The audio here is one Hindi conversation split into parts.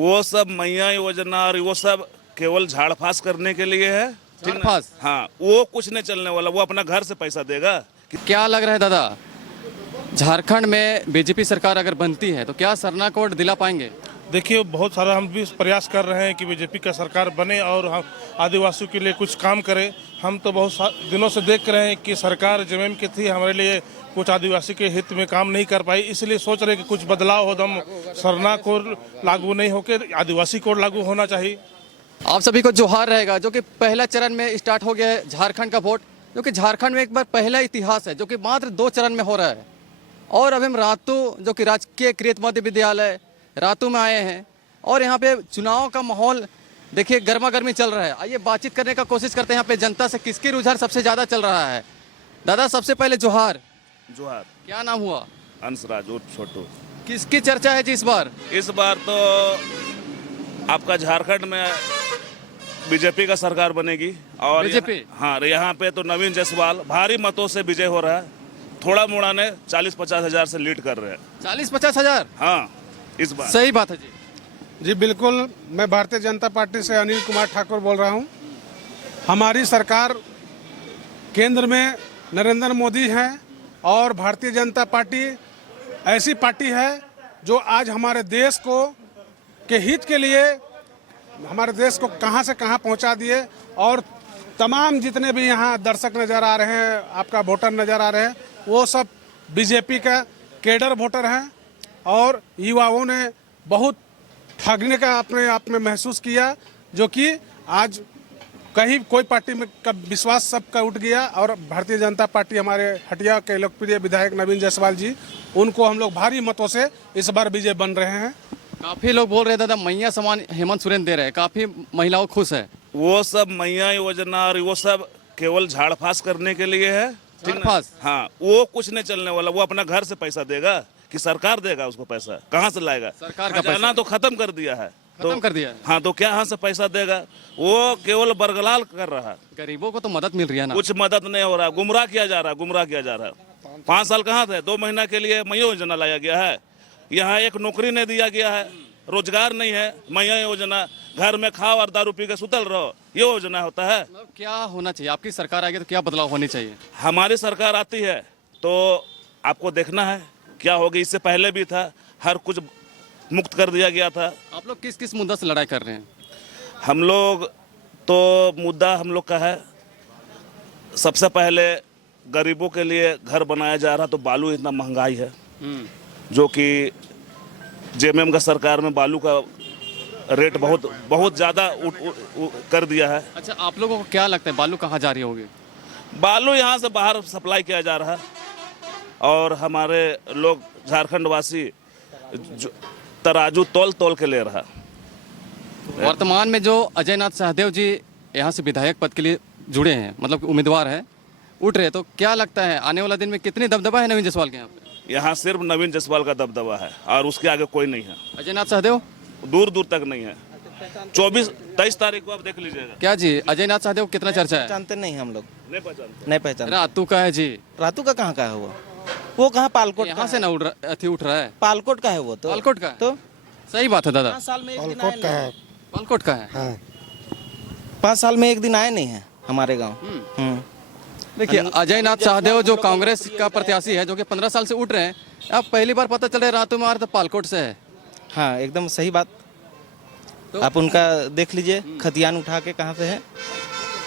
वो सब मैया योजना और वो सब केवल झाड़फास करने के लिए है। ठीक ना? झाड़फास? हाँ, वो कुछ नहीं चलने वाला, वो अपना घर से पैसा देगा। क्या लग रहा है दादा, झारखंड में बीजेपी सरकार अगर बनती है तो क्या सरना कोड दिला पाएंगे? देखिए, बहुत सारा हम भी प्रयास कर रहे हैं कि बीजेपी का सरकार बने और हम आदिवासियों के लिए कुछ काम करे। हम तो बहुत दिनों से देख रहे हैं कि सरकार जेएमएम की थी, हमारे लिए कुछ आदिवासी के हित में काम नहीं कर पाई, इसलिए सोच रहे हैं कि कुछ बदलाव हो, दम सरना कोड लागू नहीं होकर आदिवासी कोड लागू होना चाहिए। आप सभी को जोहार रहेगा, जो कि पहला चरण में स्टार्ट हो गया है झारखंड का वोट, जो कि झारखंड में एक बार पहला इतिहास है जो कि मात्र 2 चरण में हो रहा है। और अभी हम रातू, जो कि राजकीय कृत मध्य विद्यालय रातू में आए हैं और यहाँ पे चुनाव का माहौल देखिए गर्मा गर्मी चल रहा है। आइए बातचीत करने का कोशिश करते हैं यहाँ पे जनता से, किसकी रुझान सबसे ज़्यादा चल रहा है। दादा सबसे पहले जोहार। जोहार। क्या नाम हुआ? अंशराज उर्फ छोटू। किसकी चर्चा है जी इस बार? इस बार तो आपका झारखंड में बीजेपी का सरकार बनेगी और बीजेपी? हाँ, यहाँ पे तो नवीन जायसवाल भारी मतों से विजय हो रहा है। थोड़ा मोड़ा ने 40-50 हजार से लीड कर रहे हैं। 40-50 हजार? हाँ, इस बार सही बात है जी। जी बिल्कुल, मैं भारतीय जनता पार्टी से अनिल कुमार ठाकुर बोल रहा हूं। हमारी सरकार केंद्र में नरेंद्र मोदी हैं और भारतीय जनता पार्टी ऐसी पार्टी है जो आज हमारे देश को के हित के लिए हमारे देश को कहां से कहां पहुंचा दिए। और तमाम जितने भी यहाँ दर्शक नज़र आ रहे हैं, आपका वोटर नज़र आ रहे हैं, वो सब बीजेपी का कैडर वोटर हैं और युवाओं ने बहुत ठगने का अपने आप में महसूस किया, जो कि आज कहीं कोई पार्टी में का विश्वास सबका उठ गया। और भारतीय जनता पार्टी, हमारे हटिया के लोकप्रिय विधायक नवीन जायसवाल जी, उनको हम लोग भारी मतों से इस बार विजय बन रहे हैं। काफी लोग बोल रहे दादा मैया समान हेमंत सोरेन दे रहे हैं, काफी महिलाओं खुश है। वो सब मैया योजना और वो सब केवल झाड़फास करने के लिए है। ठीक ना? झाड़फास? हाँ, वो कुछ नहीं चलने वाला, वो अपना घर से पैसा देगा कि सरकार देगा उसको पैसा? कहाँ से लाएगा? सरकार का खजाना तो खत्म कर दिया है। खत्म कर दिया है। हाँ, तो क्या यहाँ से पैसा देगा? वो केवल बरगलाल कर रहा है। गरीबों को तो मदद मिल रही है ना। कुछ मदद नहीं हो रहा, गुमराह किया जा रहा है। 5 साल कहाँ थे? 2 महीना के लिए मैया योजना लाया गया है। यहाँ एक नौकरी नहीं दिया गया है, रोजगार नहीं है। मैया योजना, घर में खाओ और दारू पी के सुतल रहो, ये योजना होता है? मतलब क्या होना चाहिए? आपकी सरकार आएगी तो क्या बदलाव होनी चाहिए? हमारी सरकार आती है तो आपको देखना है क्या होगी। इससे पहले भी था, हर कुछ मुक्त कर दिया गया था। आप लोग किस किस मुद्दा से लड़ाई कर रहे हैं? हम लोग तो मुद्दा हम लोग का है, सबसे पहले गरीबों के लिए घर बनाया जा रहा, तो बालू इतना महंगाई है जो कि जेएमएम का सरकार में बालू का रेट बहुत ज़्यादा कर दिया है। अच्छा, आप लोगों को क्या लगता है बालू कहाँ जा रही होगी? बालू यहाँ से बाहर सप्लाई किया जा रहा है और हमारे लोग झारखंड वासी तराजू तोल के ले रहा। वर्तमान में जो अजय नाथ सहदेव जी यहाँ से विधायक पद के लिए जुड़े हैं, मतलब उम्मीदवार है, उठ रहे, तो क्या लगता है आने वाला दिन में कितनी दबदबा है नवीन जायसवाल के यहाँ पे? यहाँ सिर्फ नवीन जायसवाल का दबदबा है और उसके आगे कोई नहीं है। अजय नाथ सहदेव दूर दूर तक नहीं है। 24-23 तारीख को आप देख लीजिएगा। क्या जी, अजय नाथ सहदेव कितना चर्चा है? जानते नहीं हम लोग, नहीं पहचानते। नहीं पहचान। रातू का है जी। रातू का कहाँ का है वो कहाँ पालकोट यहाँ से ना उठ रहा है। पालकोट का है वो तो। पालकोट का है? तो सही बात है दादा। 5 साल में एक दिन पालकोट का आए है। पालकोट का है। हाँ। 5 साल में एक दिन आए नहीं है हमारे गाँव। देखिए, अजय नाथ सहदेव जो कांग्रेस का प्रत्याशी है, जो कि 15 साल से उठ रहे हैं, अब पहली बार पता चल रहा है रातू में आ रहे तो पालकोट से है। हाँ, एकदम सही बात। तो आप उनका देख लीजिए, खतियान उठा के कहाँ से है।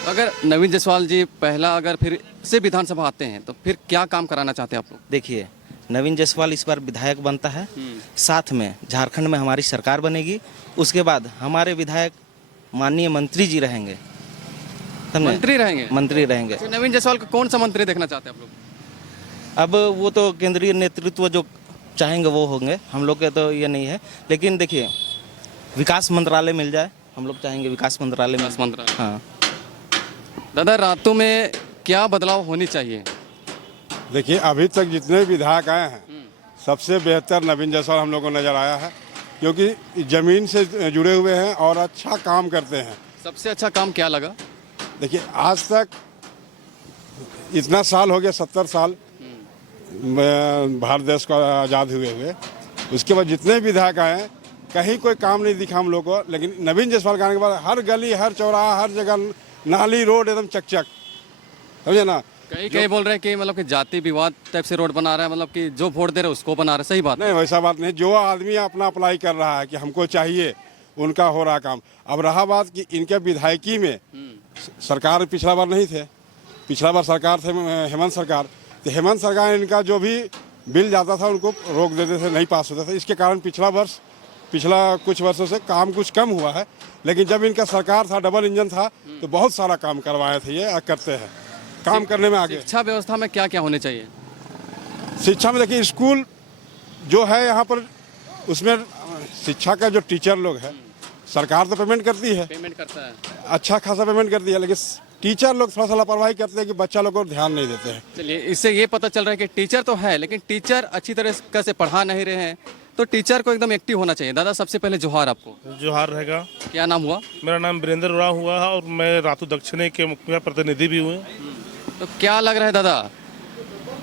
अगर नवीन जायसवाल जी पहला अगर फिर से विधानसभा आते हैं तो फिर क्या काम कराना चाहते हैं आप लोग? देखिए, नवीन जायसवाल इस बार विधायक बनता है, साथ में झारखंड में हमारी सरकार बनेगी, उसके बाद हमारे विधायक माननीय मंत्री जी रहेंगे। मंत्री रहेंगे? मंत्री रहेंगे। तो नवीन जायसवाल को कौन सा मंत्री देखना चाहते हैं आप लोग? अब वो तो केंद्रीय नेतृत्व जो चाहेंगे वो होंगे, हम लोग के तो ये नहीं है। लेकिन देखिए, विकास मंत्रालय मिल जाए, हम लोग चाहेंगे विकास मंत्रालय में। मंत्रालय। हाँ दादा, रातू में क्या बदलाव होनी चाहिए? देखिए, अभी तक जितने विधायक आए हैं सबसे बेहतर नवीन जायसवाल हम लोग को नज़र आया है, क्योंकि ज़मीन से जुड़े हुए हैं और अच्छा काम करते हैं। सबसे अच्छा काम क्या लगा? देखिए, आज तक इतना साल हो गया, 70 साल भारत देश को आज़ाद हुए, उसके बाद जितने विधायक आए हैं कहीं कोई काम नहीं दिखा हम लोग को। लेकिन नवीन जायसवाल के आने के बाद हर गली, हर चौराहा, हर जगह नाली, रोड एकदम चकचक, समझे ना। कहीं कहीं बोल रहे हैं कि मतलब कि जाति विवाद टाइप से रोड बना रहा है, मतलब कि जो वोट दे रहे हैं उसको बना रहा है, सही बात नहीं, वैसा बात नहीं। जो आदमी अपना अप्लाई कर रहा है कि हमको चाहिए, उनका हो रहा काम। अब रहा बात कि इनके विधायकी में सरकार पिछला बार नहीं थे, पिछला बार सरकार थे हेमंत सरकार, तो हेमंत सरकार इनका जो भी बिल जाता था उनको रोक देते थे, नहीं पास होता था। इसके कारण पिछला कुछ वर्षों से काम कुछ कम हुआ है। लेकिन जब इनका सरकार था, डबल इंजन था, तो बहुत सारा काम करवाए थे, ये करते हैं, काम करने में आगे। शिक्षा व्यवस्था में क्या क्या होने चाहिए? शिक्षा में देखिए, स्कूल जो है यहाँ पर, उसमें शिक्षा का जो टीचर लोग हैं, सरकार तो पेमेंट करती है, पेमेंट करता है, अच्छा खासा पेमेंट करती है, लेकिन टीचर लोग थोड़ा सा लापरवाही करते हैं कि बच्चा लोग को ध्यान नहीं देते हैं। चलिए, इससे ये पता चल रहा है कि टीचर तो है लेकिन टीचर अच्छी तरह से पढ़ा नहीं रहे हैं, तो टीचर को एकदम एक्टिव होना चाहिए। दादा, सबसे पहले जोहार आपको। जोहार रहेगा। क्या नाम हुआ? मेरा नाम वीरेंद्र उरांव हुआ है और मैं रातू दक्षिणी के मुखिया प्रतिनिधि भी हुए। तो क्या लग रहा है दादा,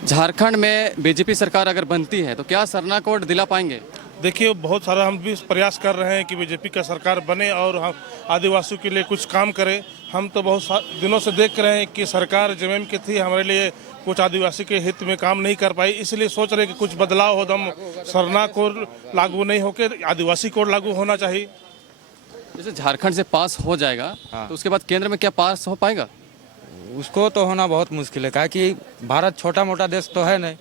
झारखंड में बीजेपी सरकार अगर बनती है तो क्या सरना कोड दिला पाएंगे? देखिए, बहुत सारा हम भी प्रयास कर रहे हैं कि बीजेपी का सरकार बने और हम आदिवासियों के लिए कुछ काम करे। हम तो बहुत दिनों से देख रहे हैं कि सरकार जेएमएम की थी, हमारे लिए कुछ आदिवासी के हित में काम नहीं कर पाई, इसलिए सोच रहे हैं कि कुछ बदलाव हो, दम सरना कोड लागू नहीं होकर आदिवासी कोड लागू होना चाहिए। जैसे झारखंड से पास हो जाएगा तो उसके बाद केंद्र में क्या पास हो पाएगा? उसको तो होना बहुत मुश्किल है, कि भारत छोटा मोटा देश तो है नहीं,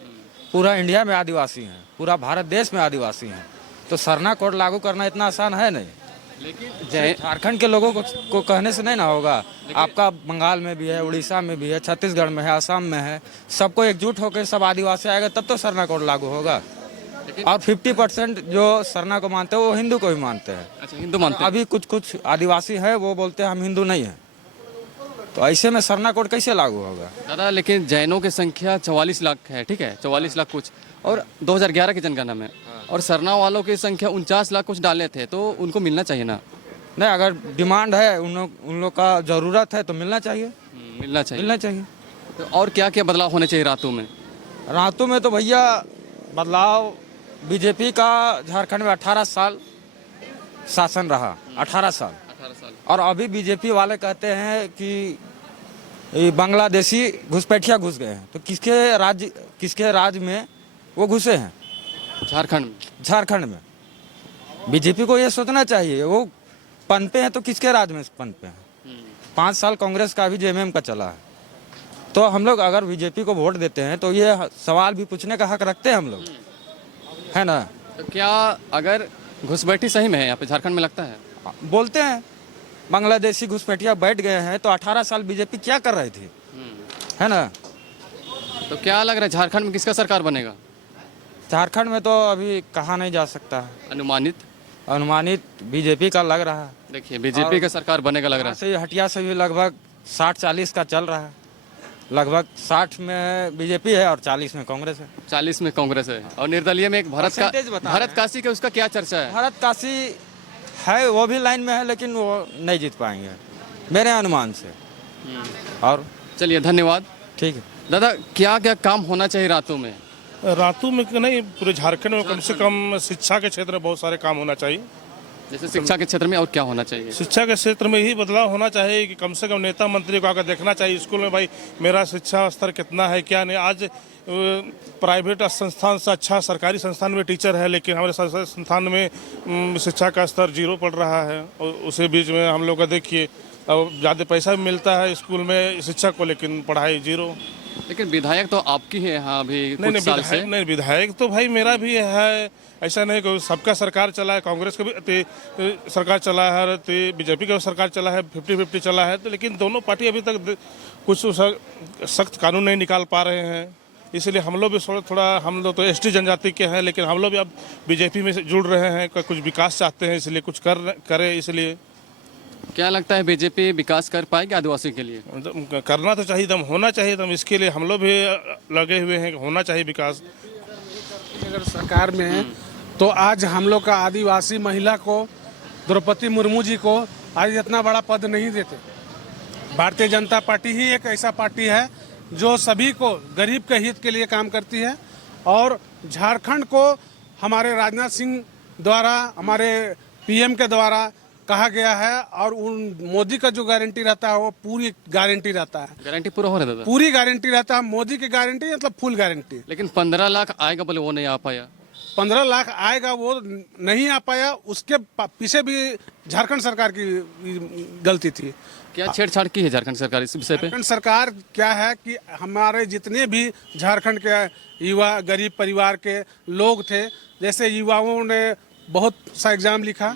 पूरा इंडिया में आदिवासी हैं, पूरा भारत देश में आदिवासी हैं, तो सरना कोड लागू करना इतना आसान है नहीं। लेकिन झारखंड के लोगों को कहने से नहीं ना होगा, आपका बंगाल में भी है, उड़ीसा में भी है, छत्तीसगढ़ में है, असम में है, सबको एकजुट होकर सब आदिवासी आएगा तब तो सरना कोड लागू होगा। और 50% जो सरना को मानते हैं वो हिंदू को भी मानते हैं। अच्छा, हिंदू मानते हैं। अभी कुछ आदिवासी है वो बोलते हैं हम हिंदू नहीं हैं, तो ऐसे में सरना कोड कैसे लागू होगा? दादा, लेकिन जैनों की संख्या 44 लाख है, ठीक है, 44 लाख कुछ, और 2011 की जनगणना में, और सरना वालों की संख्या 49 लाख कुछ डाले थे, तो उनको मिलना चाहिए ना? नहीं, अगर डिमांड है उन लोग का जरूरत है तो मिलना चाहिए, मिलना चाहिए। मिलना चाहिए। तो और क्या क्या बदलाव होने चाहिए रातों में? रातों में तो भैया बदलाव, बीजेपी का झारखंड में 18 साल शासन रहा, 18 साल, और अभी बीजेपी वाले कहते हैं कि ये बांग्लादेशी घुसपैठिया घुस गए हैं, तो किसके राज्य में वो घुसे हैं? झारखंड में। बीजेपी को ये सोचना चाहिए, वो पनपे हैं तो किसके राज्य में पनपे हैं? 5 साल कांग्रेस का भी जेएमएम का चला है, तो हम लोग अगर बीजेपी को वोट देते हैं तो ये सवाल भी पूछने का हक रखते हैं हम लोग, है ना। तो क्या अगर घुसपैठी सही में है यहाँ पे झारखंड में? लगता है, बोलते हैं बांग्लादेशी घुसपैठिया बैठ गए हैं, तो 18 साल बीजेपी क्या कर रही थी, है ना। तो क्या लग रहा है झारखंड में किसका सरकार बनेगा? झारखंड में तो अभी कहा नहीं जा सकता है, अनुमानित बीजेपी का लग रहा है। देखिए, बीजेपी का सरकार बनेगा लग रहा है। हटिया से भी लगभग 60-40 का चल रहा है, लगभग 60 में बीजेपी है और 40 में कांग्रेस है। 40 में कांग्रेस है, और निर्दलीय में एक भरत काशी का, उसका क्या चर्चा है? भरत काशी है, वो भी लाइन में है, लेकिन वो नहीं जीत पाएंगे मेरे अनुमान से। और चलिए, धन्यवाद। ठीक है दादा, क्या क्या काम होना चाहिए रातों में? रातू में नहीं, पूरे झारखंड में कम से कम शिक्षा के क्षेत्र में बहुत सारे काम होना चाहिए। जैसे शिक्षा के क्षेत्र में और क्या होना चाहिए? शिक्षा के क्षेत्र में ही बदलाव होना चाहिए कि कम से कम नेता मंत्री को आकर देखना चाहिए स्कूल में, भाई मेरा शिक्षा स्तर कितना है, क्या नहीं। आज प्राइवेट संस्थान से अच्छा सरकारी संस्थान में टीचर है, लेकिन हमारे सरकारी संस्थान में शिक्षा का स्तर 0 पड़ रहा है। और उसी बीच में हम लोग का देखिए, अब ज़्यादा पैसा भी मिलता है स्कूल में शिक्षक को, लेकिन पढ़ाई 0। लेकिन विधायक तो आपकी है यहाँ अभी कुछ साल से। नहीं, विधायक तो भाई मेरा भी है, ऐसा नहीं कि सबका सरकार चला है, कांग्रेस का भी सरकार चला है, बीजेपी का सरकार चला है, 50-50 चला है, तो लेकिन दोनों पार्टी अभी तक कुछ सख्त कानून नहीं निकाल पा रहे हैं। इसलिए हम लोग भी थोड़ा हम लोग तो एसटी जनजाति के हैं, लेकिन हम लोग भी अब बीजेपी में जुड़ रहे हैं, कुछ विकास चाहते हैं, इसलिए कुछ करें। इसलिए क्या लगता है बीजेपी विकास कर पाएगी आदिवासी के लिए? करना तो चाहिए, दम होना चाहिए, दम इसके लिए हम लोग भी लगे हुए हैं, होना चाहिए विकास। अगर सरकार में है तो आज हम लोग का आदिवासी महिला को, द्रौपदी मुर्मू जी को आज इतना बड़ा पद नहीं देते। भारतीय जनता पार्टी ही एक ऐसा पार्टी है जो सभी को, गरीब के हित के लिए काम करती है, और झारखंड को हमारे राजनाथ सिंह द्वारा, हमारे पीएम के द्वारा कहा गया है, और उन मोदी का जो गारंटी रहता है वो पूरी गारंटी रहता है, गारंटी पूरा हो रहा था, पूरी गारंटी रहता है। मोदी की गारंटी मतलब फुल गारंटी। लेकिन 15 लाख आएगा बोले वो नहीं आ पाया। 15 लाख आएगा वो नहीं आ पाया, उसके पीछे भी झारखंड सरकार की गलती थी। क्या छेड़छाड़ की है झारखंड सरकार इस विषय पे? झारखंड सरकार क्या है कि हमारे जितने भी झारखंड के युवा, गरीब परिवार के लोग थे, जैसे युवाओं ने बहुत सा एग्जाम लिखा,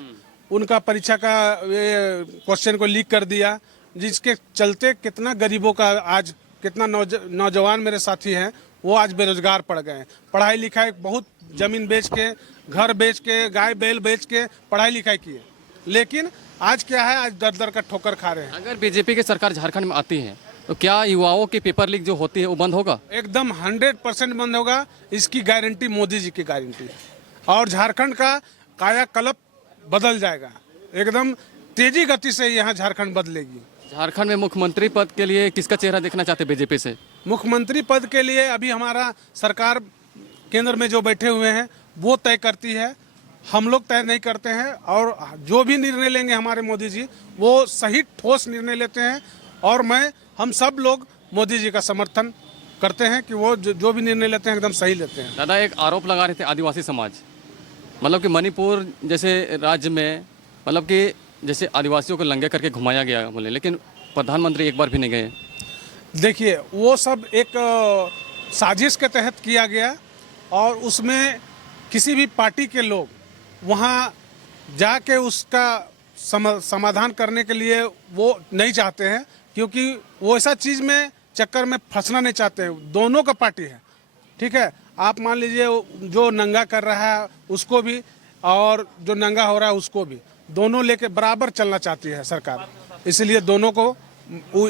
उनका परीक्षा का क्वेश्चन को लीक कर दिया, जिसके चलते कितना गरीबों का आज, कितना नौजवान मेरे साथी हैं वो आज बेरोजगार पड़ गए हैं। पढ़ाई लिखाई बहुत, जमीन बेच के, घर बेच के, गाय बैल बेच के पढ़ाई लिखाई की है, लेकिन आज क्या है, आज दर दर का ठोकर खा रहे हैं। अगर बीजेपी की सरकार झारखंड में आती है तो क्या युवाओं की पेपर लीक जो होती है वो बंद होगा? एकदम 100% बंद होगा। इसकी गारंटी मोदी जी की गारंटी है, और झारखंड का कायाकल्प बदल जाएगा। एकदम तेजी गति से यहाँ झारखंड बदलेगी। झारखंड में मुख्यमंत्री पद के लिए किसका चेहरा देखना चाहते बीजेपी से? मुख्यमंत्री पद के लिए अभी हमारा सरकार केंद्र में जो बैठे हुए हैं वो तय करती है, हम लोग तय नहीं करते हैं। और जो भी निर्णय लेंगे हमारे मोदी जी, वो सही ठोस निर्णय लेते हैं, और हम सब लोग मोदी जी का समर्थन करते हैं कि वो जो भी निर्णय लेते हैं एकदम सही लेते हैं। दादा एक आरोप लगा रहे थे आदिवासी समाज, मतलब कि मणिपुर जैसे राज्य में, मतलब कि जैसे आदिवासियों को लंगे करके घुमाया गया बोले, लेकिन प्रधानमंत्री एक बार भी नहीं गए। देखिए वो सब एक साजिश के तहत किया गया, और उसमें किसी भी पार्टी के लोग वहाँ जाके उसका समाधान करने के लिए वो नहीं चाहते हैं, क्योंकि वो ऐसा चीज़ में चक्कर में फंसना नहीं चाहते हैं। दोनों का पार्टी है, ठीक है। आप मान लीजिए जो नंगा कर रहा है उसको भी, और जो नंगा हो रहा है उसको भी, दोनों लेके बराबर चलना चाहती है सरकार। इसलिए दोनों को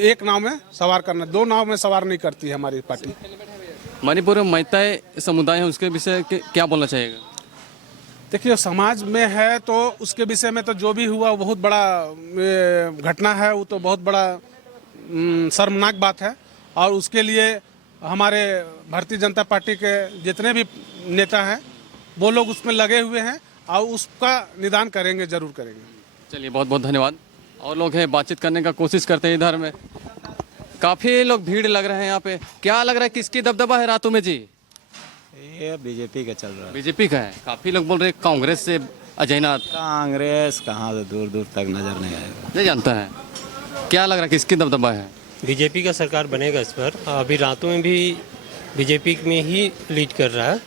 एक नाव में सवार करना, दो नाव में सवार नहीं करती है हमारी पार्टी। मणिपुर में मैतेई समुदाय है, उसके विषय क्या बोलना चाहिएगा? देखिए समाज में है तो उसके विषय में तो जो भी हुआ वो बहुत बड़ा घटना है, वो तो बहुत बड़ा शर्मनाक बात है, और उसके लिए हमारे भारतीय जनता पार्टी के जितने भी नेता हैं वो लोग उसमें लगे हुए हैं, और उसका निदान करेंगे, जरूर करेंगे। चलिए बहुत बहुत धन्यवाद। और लोग हैं, बातचीत करने का कोशिश करते हैं। इधर में काफ़ी लोग भीड़ लग रहे हैं यहाँ पे। क्या लग रहा है, किसकी दबदबा है रातों में जी? ये बीजेपी का चल रहा है। बीजेपी का है। काफ़ी लोग बोल रहे हैं कांग्रेस से अजय नाथ। कांग्रेस कहाँ से दूर दूर तक नजर नहीं आएगा। नहीं जानता है। क्या लग रहा है, किसकी दबदबा है? बीजेपी का सरकार बनेगा इस पर। अभी रातों में भी बीजेपी में ही लीड कर रहा है।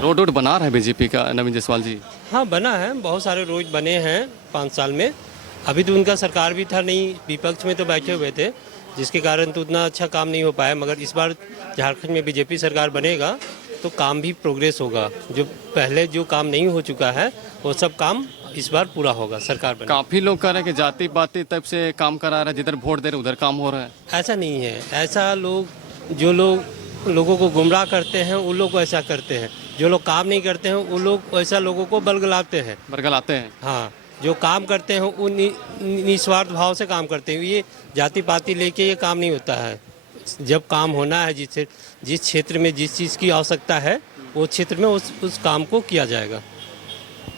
रोड वोड बना रहा है बीजेपी का नवीन जायसवाल जी? हाँ बना है, बहुत सारे रोड बने हैं 5 साल में। अभी तो उनका सरकार भी था नहीं, विपक्ष में तो बैठे हुए थे, जिसके कारण तो उतना अच्छा काम नहीं हो पाया। मगर इस बार झारखंड में बीजेपी सरकार बनेगा तो काम भी प्रोग्रेस होगा। जो पहले जो काम नहीं हो चुका है वो सब काम इस बार पूरा होगा सरकार बने। काफ़ी लोग कह रहे हैं कि जाति पाति तब से काम करा रहा है, जिधर वोट दे रहे उधर काम हो रहा है। ऐसा नहीं है। ऐसा जो लोग लोगों को गुमराह करते हैं उन लोग को ऐसा करते हैं, जो लोग काम नहीं करते हैं उन लोग ऐसा लोगों को बरगलाते हैं। बरगलाते हैं। हाँ, जो काम करते हैं वो निस्वार्थ भाव से काम करते हैं। ये जाति पाति लेके ये काम नहीं होता है। जब काम होना है, जिस क्षेत्र में जिस चीज़ की आवश्यकता है वो क्षेत्र में उस काम को किया जाएगा।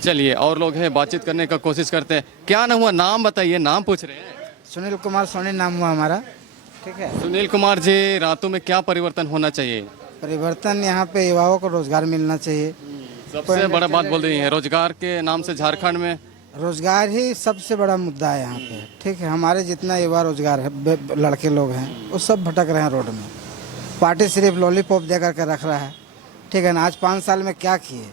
चलिए और लोग हैं, बातचीत करने का कोशिश करते हैं। क्या नाम हुआ, नाम बताइए, नाम पूछ रहे हैं। सुनील कुमार सोनी नाम हुआ हमारा। ठीक है सुनील कुमार जी, रातों में क्या परिवर्तन होना चाहिए? परिवर्तन यहाँ पे युवाओं को रोजगार मिलना चाहिए। सबसे बड़ा बात बोल रही है, रोजगार के नाम से झारखंड में रोजगार ही सबसे बड़ा मुद्दा है यहाँ पे। ठीक है, हमारे जितना युवा रोजगार है, लड़के लोग हैं वो सब भटक रहे हैं रोड में। पार्टी सिर्फ लॉलीपॉप दे करके रख रहा है। ठीक है ना, आज 5 साल में क्या किए?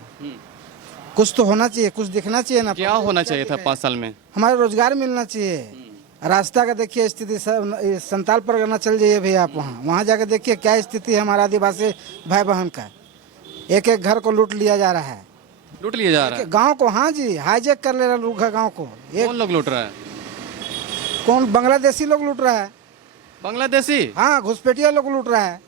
कुछ तो होना चाहिए, कुछ दिखना चाहिए ना। क्या होना चाहिए था 5 साल में? हमारे रोजगार मिलना चाहिए। रास्ता का देखिए स्थिति, संताल परगना चल जाइए भैया आप, वहाँ जाकर देखिए क्या स्थिति है हमारे आदिवासी भाई बहन का। एक एक घर को लूट लिया जा रहा है। लूट लिया जा रहा है गांव को? हाँ जी, हाईजेक कर ले रहा लोग गांव को। कौन लोग लूट रहा है? कौन? बांग्लादेशी लोग लूट रहा है। बांग्लादेशी? हाँ, घुसपैठिया लोग लूट रहा है।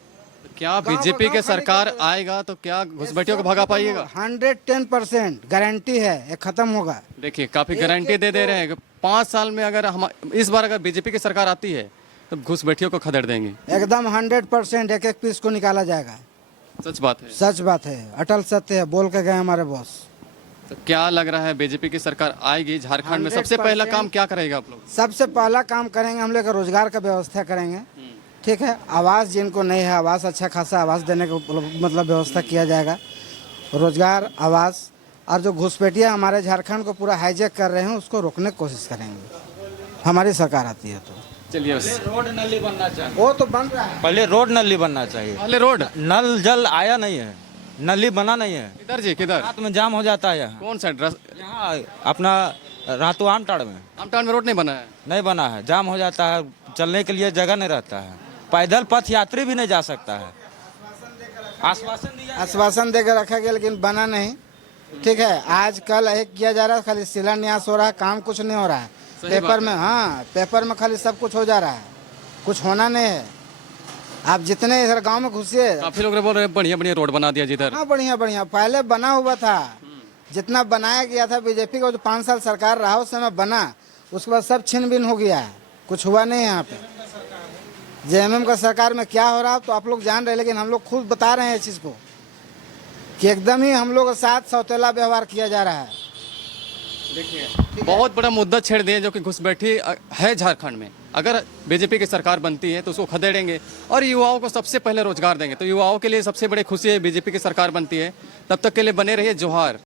क्या बीजेपी के सरकार आएगा तो क्या घुसपैठियों को भगा पाइएगा? 110% गारंटी है, ये खत्म होगा। देखिए काफी गारंटी दे रहे हैं। 5 साल में अगर हम इस बार अगर बीजेपी की सरकार आती है तो घुसपैठियों को खदेड़ देंगे। एकदम 100% एक एक पीस को निकाला जाएगा। सच बात है। सच बात है, अटल सत्य है, बोल के गए हमारे बॉस। तो क्या लग रहा है बीजेपी की सरकार आएगी झारखंड में, सबसे पहला काम क्या करेगा आप लोग? सबसे पहला काम करेंगे हम लोग रोजगार का व्यवस्था करेंगे। ठीक है, आवास जिनको नहीं है आवास, अच्छा खासा आवास देने का मतलब व्यवस्था किया जाएगा। रोजगार, आवास, और जो घुसपैठिया हमारे झारखंड को पूरा हाईजैक कर रहे हैं उसको रोकने की कोशिश करेंगे हमारी सरकार आती है तो। चलिए, रोड नली बनना चाहिए, वो तो बन रहा है। पहले रोड नली बनना चाहिए। पहले रोड, नल जल आया नहीं है, नली बना नहीं है। किधर जी, किधर? रात में जाम हो जाता है यहाँ। कौन सा एड्रेस? यहाँ अपना रातू आमटाड़ में आमटाउन में रोड नहीं बना है। नहीं बना है, जाम हो जाता है, चलने के लिए जगह नहीं रहता है, पैदल पथ यात्री भी नहीं जा सकता है। आश्वासन देकर रखा गया लेकिन बना नहीं। ठीक है, आज कल एक किया जा रहा है, खाली शिलान्यास हो रहा है, काम कुछ नहीं हो रहा है। पेपर में, हाँ पेपर में खाली सब कुछ हो जा रहा है, कुछ होना नहीं है। आप जितने इधर गांव में घुसिए, काफी लोग बोल रहे हैं बढ़िया बढ़िया रोड बना दिया जिधर। हाँ बढ़िया बढ़िया पहले बना हुआ था, जितना बनाया गया था बीजेपी का जो 5 साल सरकार रहा उस समय बना, उसके बाद सब छिन भिन हो गया है, कुछ हुआ नहीं है यहाँ पे। जेएमएम का सरकार में क्या हो रहा है तो आप लोग जान रहे हैं, लेकिन हम लोग खुद बता रहे हैं इस चीज़ को कि एकदम ही हम लोग के साथ सौतेला व्यवहार किया जा रहा है। देखिए, बहुत बड़ा मुद्दा छेड़ दिए जो कि घुसपैठी है झारखंड में। अगर बीजेपी की सरकार बनती है तो उसको खदेड़ेंगे और युवाओं को सबसे पहले रोजगार देंगे। तो युवाओं के लिए सबसे बड़ी खुशी है बीजेपी की सरकार बनती है। तब तक के लिए बने रहिए जोहार।